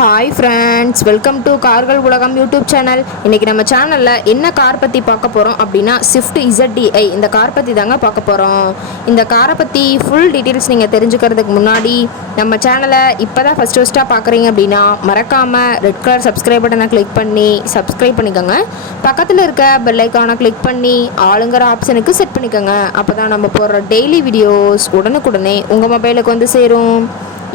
Hi friends, welcome to கார்கள் உலகம் YouTube channel. இன்றைக்கி நம்ம சேனலில் என்ன கார் பற்றி பார்க்க போகிறோம் அப்படின்னா ஸ்விஃப்ட் ZDI இந்த கார் பற்றி தாங்க பார்க்க போகிறோம். இந்த காரை பற்றி ஃபுல் டீட்டெயில்ஸ் நீங்கள் தெரிஞ்சுக்கிறதுக்கு முன்னாடி நம்ம சேனலை இப்போ தான் ஃபஸ்ட்டாக பார்க்குறீங்க அப்படின்னா மறக்காமல் ரெட் கலர் சப்ஸ்கிரைப் பட்டனை கிளிக் பண்ணி சப்ஸ்கிரைப் பண்ணிக்கோங்க. பக்கத்தில் இருக்க பெல் ஐக்கானை கிளிக் பண்ணி ஆளுங்கிற ஆப்ஷனுக்கு செட் பண்ணிக்கோங்க. அப்போ தான் நம்ம போடுற டெய்லி வீடியோஸ் உடனுக்குடனே உங்கள் மொபைலுக்கு வந்து சேரும்.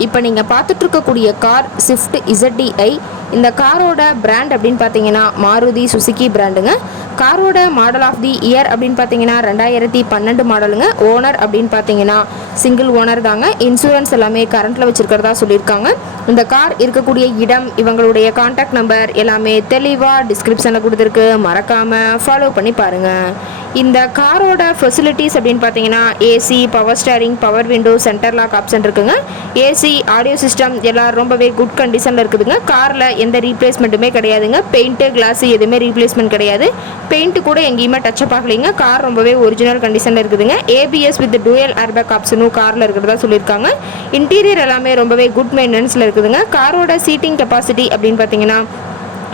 இப்போ நீங்கள் பார்த்துட்ருக்கக்கூடிய கார் ஸ்விஃப்ட் ZDI. இந்த காரோட பிராண்ட் அப்படின்னு பார்த்தீங்கன்னா மாருதி சுசுகி பிராண்டுங்க. காரோட மாடல் ஆஃப் தி இயர் அப்படின்னு பார்த்தீங்கன்னா 2012 மாடலுங்க. ஓனர் அப்படின்னு பார்த்தீங்கன்னா சிங்கிள் ஓனர் தாங்க. இன்சூரன்ஸ் எல்லாமே கரண்ட்டில் வச்சுருக்கிறதா சொல்லியிருக்காங்க. இந்த கார் இருக்கக்கூடிய இடம், இவங்களுடைய கான்டாக்ட் நம்பர் எல்லாமே தெளிவாக டிஸ்கிரிப்ஷனில் கொடுத்துருக்கு. மறக்காமல் ஃபாலோ பண்ணி பாருங்கள். இந்த காரோட ஃபெசிலிட்டிஸ் அப்படின்னு பார்த்தீங்கன்னா AC, power steering, power window, center lock option இருக்குங்க. ஏசி, ஆடியோ சிஸ்டம் எல்லாம் ரொம்பவே குட் கண்டிஷனில் இருக்குதுங்க. காரில் எந்த ரீப்ளேஸ்மெண்ட்டுமே கிடையாதுங்க. பெயிண்ட்டு, கிளாஸு எதுவுமே ரீப்ளேஸ்மெண்ட் கிடையாது. பெயிண்ட்டு கூட எங்கேயுமே டச்சப் ஆகலைங்க. கார் ரொம்பவே ஒரிஜினல் கண்டிஷனில் இருக்குதுங்க. ABS வித் டூயல் ஏர்பேக் ஆப்ஷனும் காரில் இருக்கிறதா சொல்லியிருக்காங்க. இன்டீரியர் எல்லாமே ரொம்பவே குட் மெயின்டெனன்ஸில் இருக்குதுங்க. காரோட சீட்டிங் கெப்பாசிட்டி அப்படின்னு பார்த்தீங்கன்னா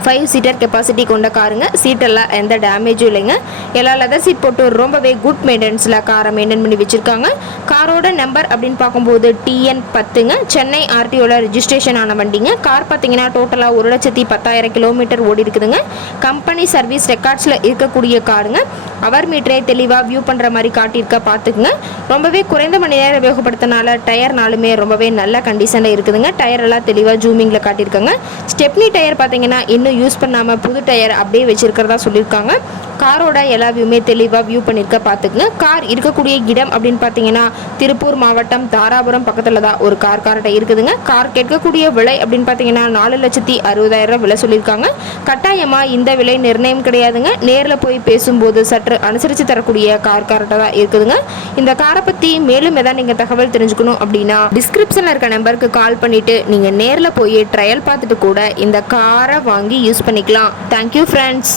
5 சீட்டர் கெப்பாசிட்டி கொண்ட காருங்க. சீட்டெல்லாம் எந்த டேமேஜும் இல்லைங்க. எல்லா லெதர் சீட் போட்டு ரொம்பவே குட் மெயின்டெனன்ஸில் காரை மெயின்டைன் பண்ணி வச்சுருக்காங்க. காரோட நம்பர் அப்படின்னு பார்க்கும்போது TN10ங்க. சென்னை RTOவில் ரெஜிஸ்ட்ரேஷன் ஆன வண்டிங்க. கார் பார்த்தீங்கன்னா டோட்டலாக 1,10,000 கிலோமீட்டர் ஓடி இருக்குதுங்க. கம்பெனி சர்வீஸ் ரெக்கார்ட்ஸில் இருக்கக்கூடிய காருங்க. அவர் மீட்டரே தெளிவாக வியூ பண்ணுற மாதிரி காட்டியிருக்க பார்த்துக்குங்க. ரொம்பவே குறைந்த மணி நேரம் உபயோகப்படுத்தினால டயர் நாளுமே ரொம்பவே நல்ல கண்டிஷனில் இருக்குதுங்க. டயர் எல்லாம் தெளிவாக ஜூமிங்கில் காட்டியிருக்காங்க. ஸ்டெப்னி டயர் பார்த்தீங்கன்னா இன்னும் யூஸ் பண்ணாமல் புது டயர் அப்படியே வச்சிருக்கிறதா சொல்லியிருக்காங்க. காரோட எல்லா வியூமே தெளிவாக வியூ பண்ணியிருக்க பார்த்துக்குங்க. கார் இருக்கக்கூடிய இடம் அப்படின்னு பார்த்தீங்கன்னா திருப்பூர் மாவட்டம் தாராபுரம் பக்கத்தில் தான் ஒரு கார்கிட்ட இருக்குதுங்க. கார் கேட்கக்கூடிய விலை அப்படின்னு பார்த்தீங்கன்னா 4,60,000 விலை சொல்லியிருக்காங்க. கட்டாயமாக இந்த விலை நிர்ணயம் கிடையாதுங்க. நேரில் போய் பேசும்போது சற்று அனுசரித்து தரக்கூடிய கார்கிட்ட தான் இருக்குதுங்க. இந்த காரை பற்றி மேலும் எதாவது நீங்கள் தகவல் தெரிஞ்சுக்கணும் அப்படின்னா டிஸ்கிரிப்ஷனில் இருக்க நம்பருக்கு கால் பண்ணிவிட்டு நீங்கள் நேரில் போய் ட்ரையல் பார்த்துட்டு கூட இந்த காரை வாங்கி யூஸ் பண்ணிக்கலாம். Thank you friends.